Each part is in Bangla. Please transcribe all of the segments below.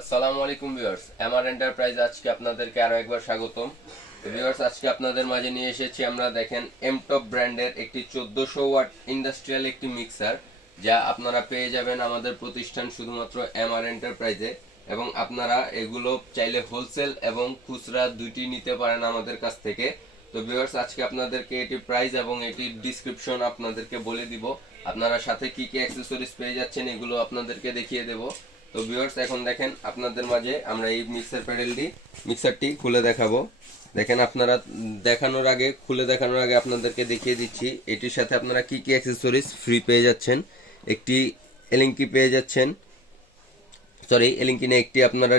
আসসালামু আলাইকুম ভিউয়ার্স, এমআর এন্টারপ্রাইজ আজকে আপনাদেরকে আরো একবার স্বাগতম। ভিউয়ার্স, আজকে আপনাদের মাঝে নিয়ে এসেছি আমরা দেখেন এমটপ ব্র্যান্ডের একটি 1400 ওয়াট ইন্ডাস্ট্রিয়াল একটি মিক্সার, যা আপনারা পেয়ে যাবেন আমাদের প্রতিষ্ঠান শুধুমাত্র এমআর এন্টারপ্রাইজে। এবং আপনারা এগুলো চাইলে হোলসেল এবং খুচরা দুইটি নিতে পারেন আমাদের কাছ থেকে। তো ভিউয়ার্স, আজকে আপনাদেরকে এটি প্রাইস এবং এটির ডিসক্রিপশন আপনাদেরকে বলে দিব। আপনারা সাথে কি কি অ্যাক্সেসরিজ পেয়ে যাচ্ছেন এগুলো আপনাদেরকে দেখিয়ে দেব। তো ভিউয়ার্স, এখন দেখেন আপনাদের মাঝে আমরা এই মিক্সারটি খুলে দেখাবো। দেখেন, আপনারা খুলে দেখানোর আগে আপনাদেরকে দেখিয়ে দিচ্ছি এটির সাথে আপনারা কি কি অ্যাক্সেসরিজ ফ্রি পেয়ে যাচ্ছেন। একটি এলিঙ্কি পেয়ে যাচ্ছেন, এলিঙ্কি না, একটি আপনারা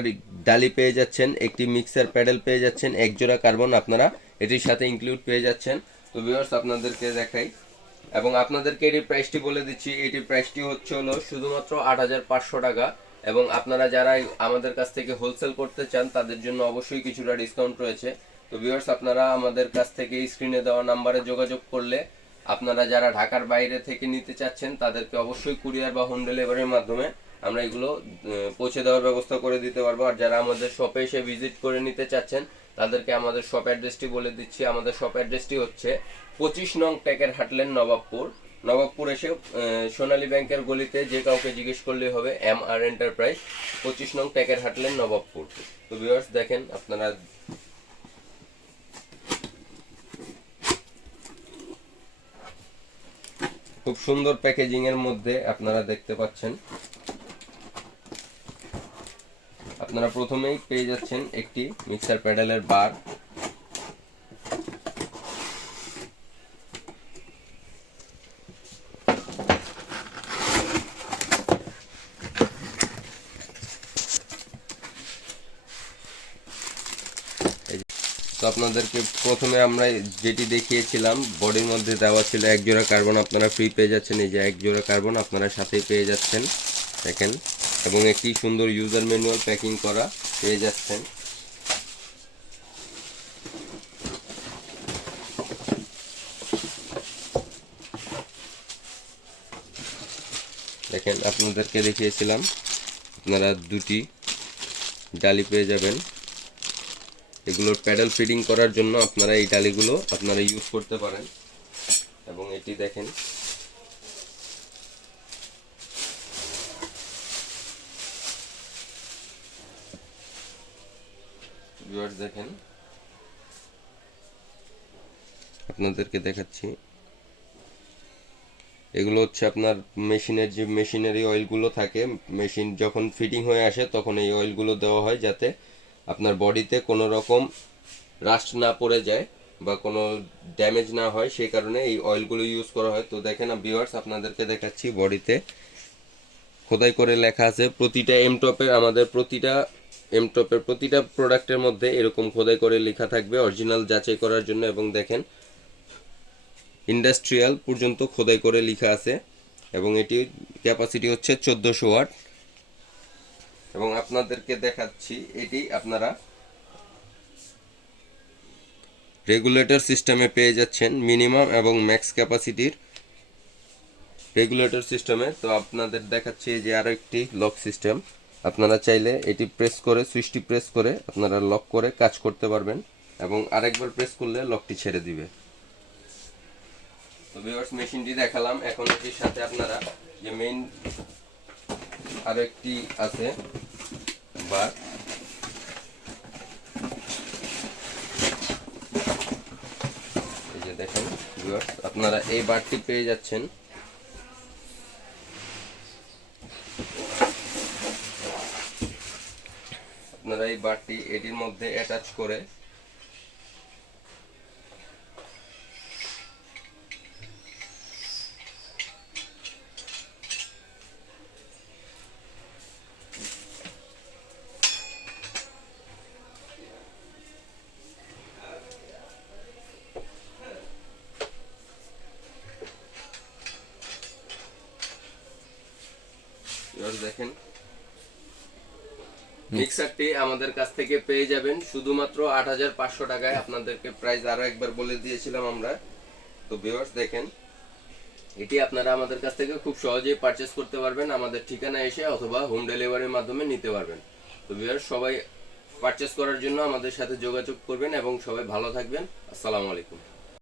ডালি পেয়ে যাচ্ছেন, একটি মিক্সার প্যাডেল পেয়ে যাচ্ছেন, এক জোড়া কার্বন আপনারা এটির সাথে ইনক্লুড পেয়ে যাচ্ছেন। তো ভিউয়ার্স, আপনাদেরকে দেখাই এবং আপনাদেরকে এটির প্রাইসটি বলে দিচ্ছি। এটির প্রাইসটি হলো শুধুমাত্র ৮৫০০ টাকা। এবং আপনারা যারা আমাদের কাছ থেকে হোলসেল করতে চান তাদের জন্য অবশ্যই কিছুটা ডিসকাউন্ট রয়েছে। তো ভিউয়ার্স, আপনারা আমাদের কাছ থেকে স্ক্রিনে দেওয়া নাম্বারে যোগাযোগ করলে আপনারা যারা ঢাকার বাইরে থেকে নিতে চাচ্ছেন তাদেরকে অবশ্যই কুরিয়ার বা হোম ডেলিভারির মাধ্যমে আমরা এগুলো পৌঁছে দেওয়ার ব্যবস্থা করে দিতে পারবো। আর যারা আমাদের শপে এসে ভিজিট করে নিতে চাচ্ছেন তাদেরকে আমাদের শপ অ্যাড্রেসটি বলে দিচ্ছি। আমাদের শপ অ্যাড্রেসটি হচ্ছে 25 নং টেকের হাটলেন, নবাবপুর এসে সোনালী ব্যাংকের গলিতে যে কাউকে জিজ্ঞেস করলেই হবে এমআর এন্টারপ্রাইজ, 25 নং টেকের হাটলেন, নবাবপুর। তো ভিউয়ার্স, দেখেন আপনারা খুব সুন্দর প্যাকেজিং এর মধ্যে আপনারা দেখতে পাচ্ছেন। আপনারা প্রথমেই পেয়ে যাচ্ছেন একটি মিক্সার প্যাডেলের বার। তো আপনাদেরকে প্রথমে আমরা যেটি দেখিয়েছিলাম বডির মধ্যে দেওয়া ছিল এক জোড়া কার্বন, আপনারা ফ্রি পেয়ে যাচ্ছেন। এই যে এক জোড়া কার্বন আপনারা সাথেই পেয়ে যাচ্ছেন, দেখেন। এবং একটি সুন্দর ইউজার ম্যানুয়াল প্যাকিং করা পেয়ে যাচ্ছেন। দেখেন, আপনাদেরকে দেখিয়েছিলাম আপনারা দুটি ডালি পেয়ে যাবেন। এগুলোর প্যাডেল ফিডিং করার জন্য আপনারা এই ডালিগুলো আপনারা ইউজ করতে পারেন। এবং এটি দেখেন, ভিউয়ার্স দেখেন, আপনাদেরকে দেখাচ্ছি। এগুলো হচ্ছে আপনার মেশিনের যে মেশিনারি অয়েলগুলো থাকে, মেশিন যখন ফিটিং হয়ে আসে তখন এই অয়েলগুলো দেওয়া হয় যাতে আপনার বডিতে কোনো রকম রাস্ট না পড়ে যায় বা কোনো ড্যামেজ না হয়, সেই কারণে এই অয়েলগুলো ইউজ করা হয়। তো দেখেন ভিউয়ার্স, আপনাদেরকে দেখাচ্ছি বডিতে খোদাই করে লেখা আছে প্রতিটা এমটপের প্রতিটা প্রোডাক্টের মধ্যে এরকম খোদাই করে লেখা থাকবে অরিজিনাল যাচাই করার জন্য। এবং দেখেন, ইন্ডাস্ট্রিয়াল পর্যন্ত খোদাই করে লেখা আছে। এবং এটির ক্যাপাসিটি হচ্ছে 1400 ওয়াট। এবং আপনাদেরকে দেখাচ্ছি এটি আপনারা রেগুলেটর সিস্টেমে পেয়ে যাচ্ছেন, মিনিমাম এবং ম্যাক্স ক্যাপাসিটির রেগুলেটর সিস্টেমে। তো আপনাদের দেখাচ্ছি যে আরও একটি লক সিস্টেম, আপনারা চাইলে এটি সুইচটি প্রেস করে আপনারা লক করে কাজ করতে পারবেন এবং আরেকবার প্রেস করলে লকটি ছেড়ে দিবে। তো ভিউয়ার্স, মেশিনটি দেখালাম। এখন এটির সাথে আপনারা যে মেইন আরো একটি আছে বার, এই যে দেখেন ভিউয়ার্স, আপনারা এই বারটি পেয়ে যাচ্ছেন। আপনারা এই বারটি এটির মধ্যে অ্যাটাচ করে দেখেন, মিক্সারটি আমাদের কাছ থেকে পেয়ে যাবেন শুধুমাত্র ৮৫০০ টাকায়। আপনাদেরকে প্রাইস আরো একবার বলে দিয়েছিলাম আমরা। তো ভিউয়ার্স দেখেন, এটি আপনারা আমাদের কাছ থেকে খুব সহজেই পারচেস করতে পারবেন, আমাদের ঠিকানা এসে অথবা হোম ডেলিভারির মাধ্যমে নিতে পারবেন। তো ভিউয়ার্স সবাই পারচেস করার জন্য আমাদের সাথে যোগাযোগ করবেন এবং সবাই ভালো থাকবেন। আসসালামু আলাইকুম।